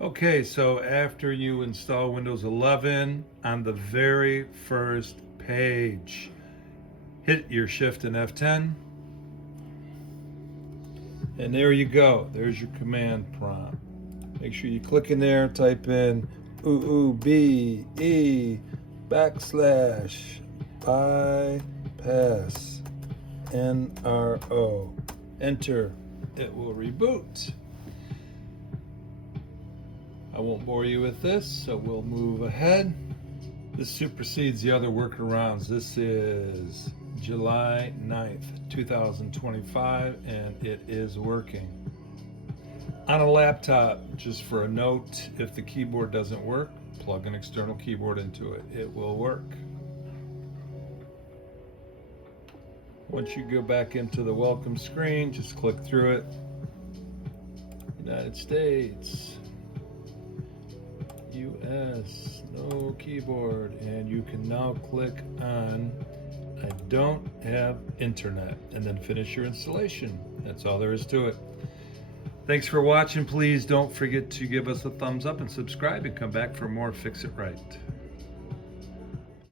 Okay, so after you install Windows 11, on the very first page, hit your Shift and F10, and there you go. There's your command prompt. Make sure you click in there, type in OOBE /bypassNRO. Enter. It will reboot. I won't bore you with this, so we'll move ahead. This supersedes the other workarounds. This is July 9th, 2025, and it is working. On a laptop, just for a note, if the keyboard doesn't work, plug an external keyboard into it. It will work. Once you go back into the welcome screen, just click through it. United States, US, no keyboard, and you can now click on I don't have internet, and then finish your installation. That's all there is to it. Thanks for watching. Please don't forget to give us a thumbs up and subscribe, and come back for more Fix It Right.